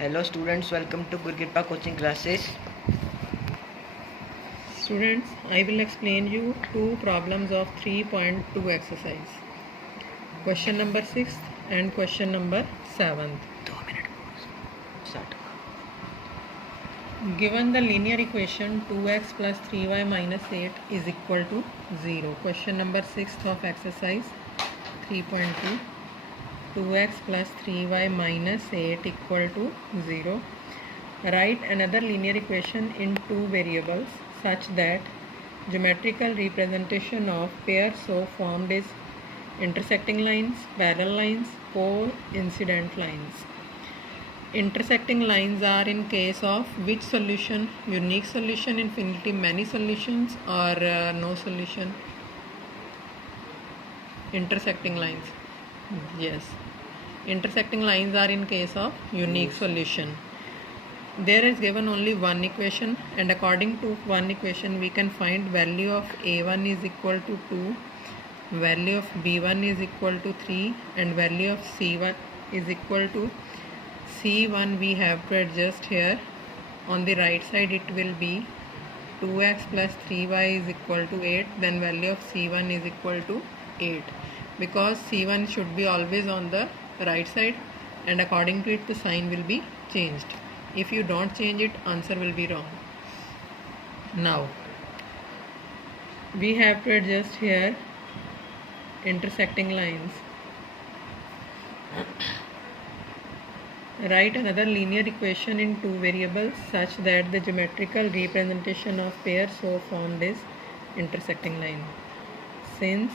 Hello students, welcome to Gurkirpa coaching classes. Students, I will explain you two problems of 3.2 exercise. Question number 6 and question number 7. 2 minutes. Start. Given the linear equation 2x plus 3y minus 8 is equal to 0. Question number 6 of exercise 3.2. 2x plus 3y minus 8 equal to 0. Write another linear equation in two variables such that geometrical representation of pair so formed is intersecting lines, parallel lines, coincident lines. Intersecting lines are in case of which solution? Unique solution, infinity, many solutions, or no solution? Intersecting lines. Yes. Intersecting lines are in case of unique solution. There is given only one equation, and according to one equation we can find value of a1 is equal to 2, value of b1 is equal to 3, and value of c1 is equal to c1. We have to adjust here. On the right side it will be 2x plus 3y is equal to 8, then value of c1 is equal to 8, because c1 should be always on the right side, and according to it the sign will be changed. If you don't change it, answer will be wrong. Now we have to adjust here intersecting lines. Write another linear equation in two variables such that the geometrical representation of pair so formed is intersecting line. Since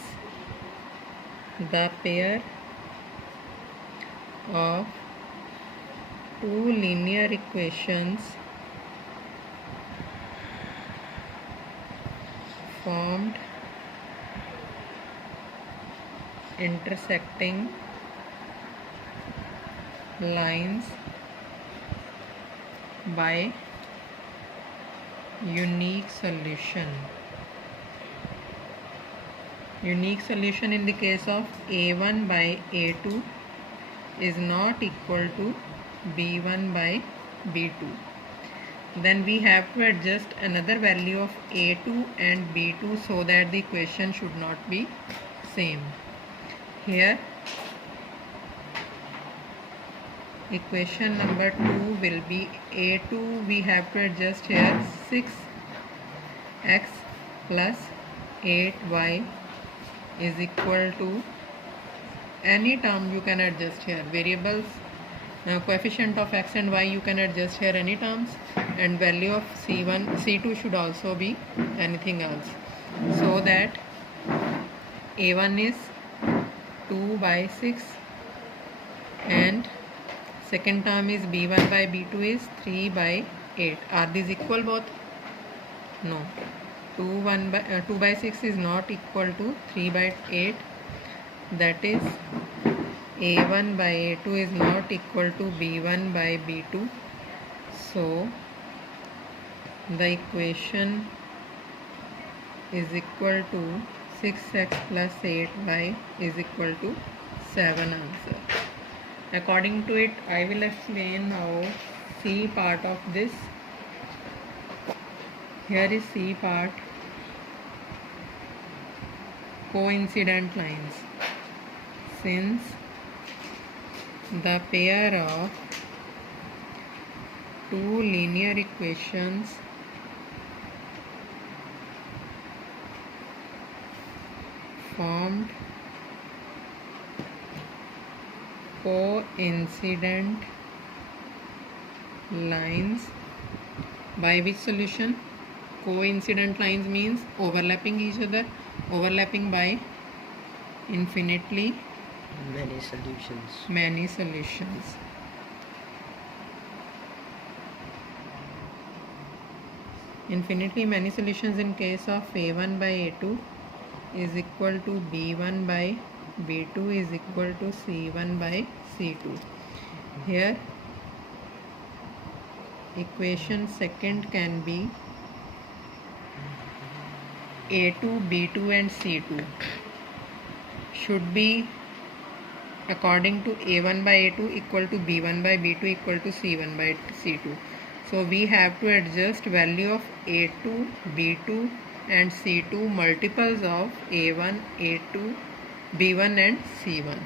the pair of two linear equations formed intersecting lines by unique solution. Unique solution in the case of a1 by a2 is not equal to b1 by b2. Then we have to adjust another value of a2 and b2 so that the equation should not be same. Here equation number 2 will be a2, we have to adjust here 6x plus 8y is equal to any term you can adjust here. Variables, coefficient of x and y you can adjust here any terms, and value of c1, c2 should also be anything else, so that a1 is 2 by 6 and second term is b1 by b2 is 3 by 8. Are these equal both? No. 2 by 6 is not equal to 3 by 8. That is a1 by a2 is not equal to b1 by b2. So the equation is equal to 6x plus 8y is equal to 7 answer. According to it, I will explain now C part of this. Here is C part. Coincident lines. Since the pair of two linear equations formed coincident lines by which solution? Coincident lines means overlapping each other, overlapping by infinitely Many solutions. many solutions. Infinitely many solutions in case of a1 by a2 is equal to b1 by b2 is equal to c1 by c2. Here equation second can be a2, b2 and c2 should be according to a1 by a2 equal to b1 by b2 equal to c1 by c2. So we have to adjust value of a2, b2 and c2 multiples of a1, a2, b1 and c1.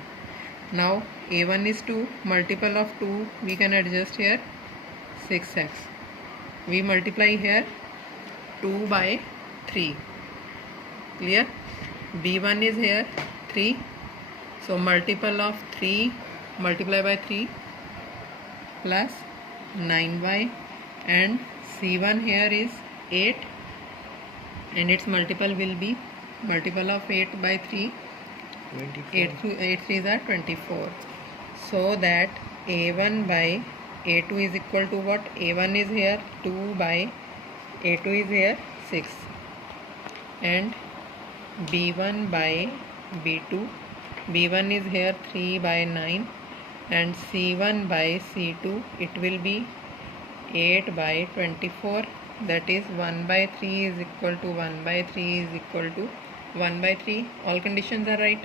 Now a1 is 2, multiple of 2 we can adjust here 6x. We multiply here 2 by 3. Clear? b1 is here 3. So multiple of 3 multiply by 3 plus 9y, and c1 here is 8 and its multiple will be multiple of 8 by 3. 24. 8 3s are 24. So that a1 by a2 is equal to what? a1 is here 2 by a2 is here 6, and b1 by b2, b1 is here 3 by 9, and c1 by c2 it will be 8 by 24. That is 1 by 3 is equal to 1 by 3 is equal to 1 by 3. All conditions are right.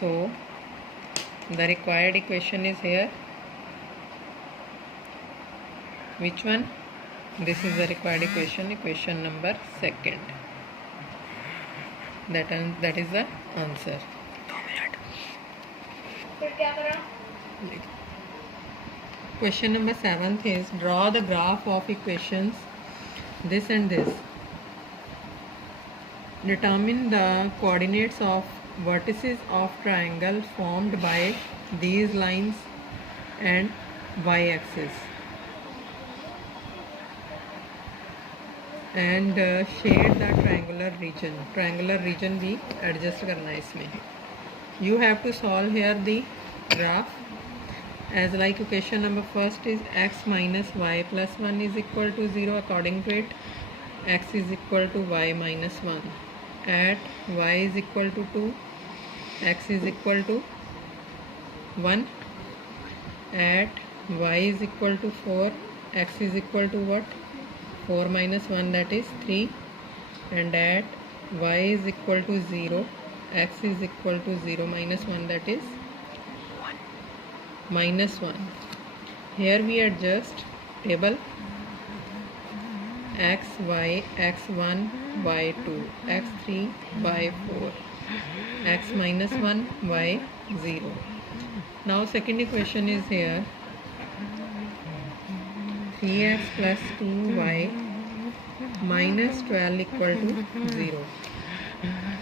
So the required equation is here. Which one? This is the required equation number 2. That is the answer. Question number 7th is draw the graph of equations this and this. Determine the coordinates of vertices of triangle formed by these lines and y-axis, and shade the triangular region. Triangular region भी adjust करना है इसमें. You have to solve here the graph as like equation number first is x minus y plus 1 is equal to 0. According to it, x is equal to y minus 1. At y is equal to 2, x is equal to 1. At y is equal to 4, x is equal to what? 4 minus 1, that is 3. And at y is equal to 0, x is equal to 0 minus 1, that is minus 1. Here we adjust table x, y, x1, y2, x3, y4, x minus 1, y0. Now second equation is here 3x plus 2y minus 12 equal to 0.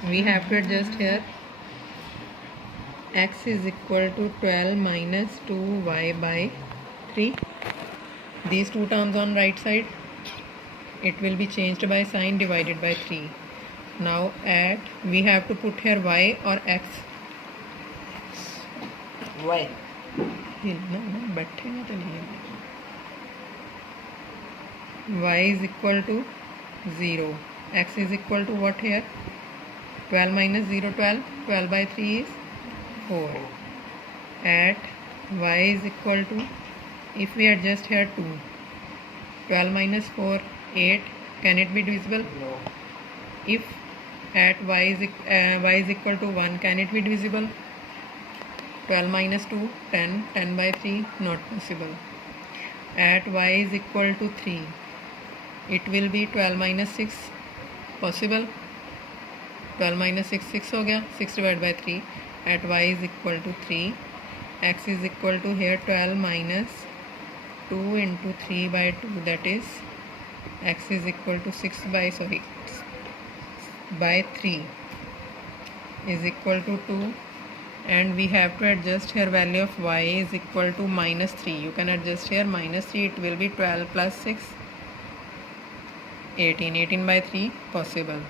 We have to adjust here x is equal to 12 minus 2y by 3. These two terms on right side, it will be changed by sign divided by 3. Now at we have to put here y or x. Y. Y is equal to 0. X is equal to what here? 12 minus 0, 12. 12 by 3 is 4. At y is equal to, if we adjust here 2, 12 minus 4, 8. Can it be divisible? No. If at y is equal to 1, can it be divisible? 12 minus 2, 10. 10 by 3, not possible. At y is equal to 3, it will be 12 minus 6, possible. 12 minus 6, 6 हो गया. 6 divided by 3. At y is equal to 3, x is equal to here 12 minus 2 into 3 by 2, that is x is equal to 6 by 3 is equal to 2, and we have to adjust here value of y is equal to minus 3. You can adjust here minus 3, it will be 12 plus 6, 18. 18 by 3, possible.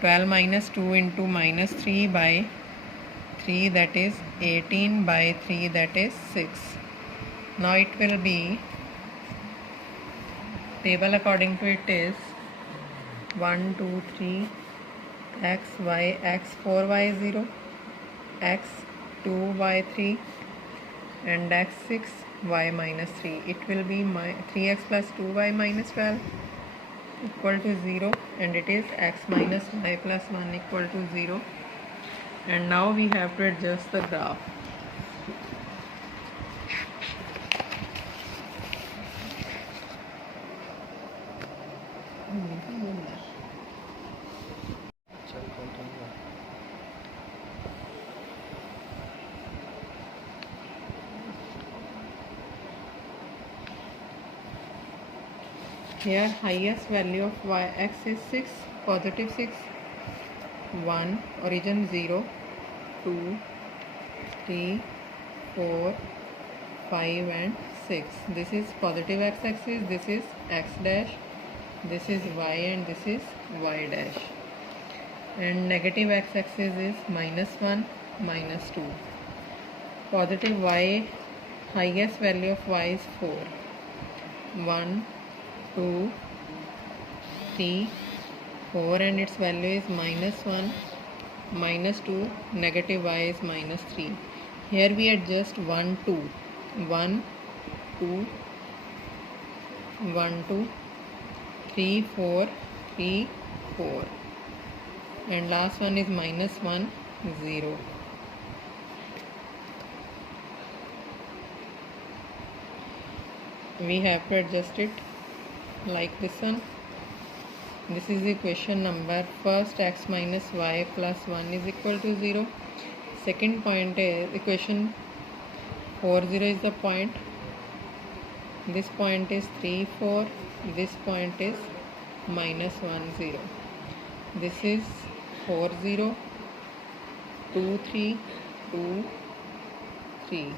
12 minus 2 into minus 3 by 3, that is 18 by 3, that is 6. Now it will be table according to it is 1 2 3 x y x 4 y 0 x 2 y 3 and x 6 y minus 3. It will be 3x plus 2y minus 12 equal to 0, and it is x minus y plus 1 equal to 0. And now we have to adjust the graph. चल continue. Here highest value of x is 6, positive 6, 1, origin 0, 2, 3, 4, 5 and 6. This is positive x-axis, this is x dash, this is y and this is y dash. And negative x-axis is -1, -2. Positive y, highest value of y is 4. 1, 2, 3, 4 and its value is -1, -2, negative y is -3. Here we adjust 1, 2, 1, 2, 1, 2, 3, 4, 3, 4. And last one is -1, 0. We have to adjust it like this one. This is equation number. First, x minus y plus 1 is equal to 0. Second point is equation 4, 0 is the point. This point is 3, 4. This point is -1, 0. This is 4, 0, 2, 3, 2, 3.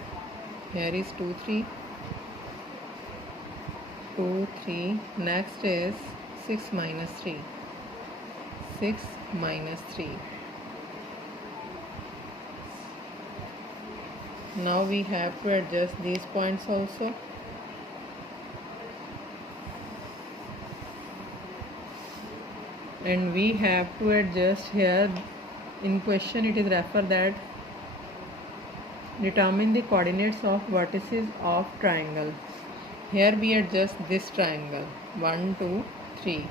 Here is 2, 3. 2, 3. Next is 6 minus 3. 6 minus 3. Now we have to adjust these points also. And we have to adjust here. In question it is referred that determine the coordinates of vertices of triangle. Here we adjust this triangle 1, 2, 3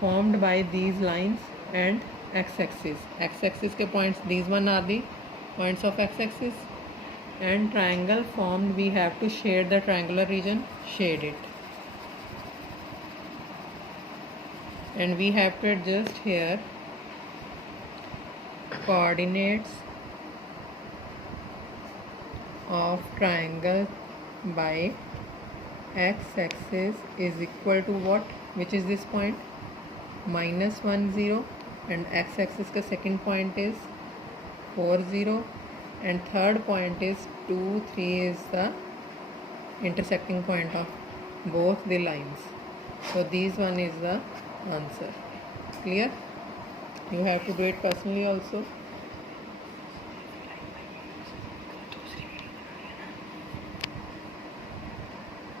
formed by these lines and x-axis. X-axis के points, these one are the points of x-axis, and triangle formed, we have to shade the triangular region, shade it. And we have to adjust here coordinates of triangle by x-axis is equal to what, which is this point, -1, 0, and x-axis का second point is 4, 0, and third point is 2, 3 is the intersecting point of both the lines. So this one is the answer. Clear? You have to do it personally also.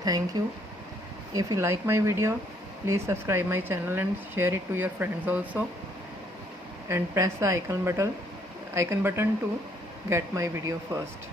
Thank you. If you like my video, please subscribe my channel and share it to your friends also, and press the icon button to get my video first.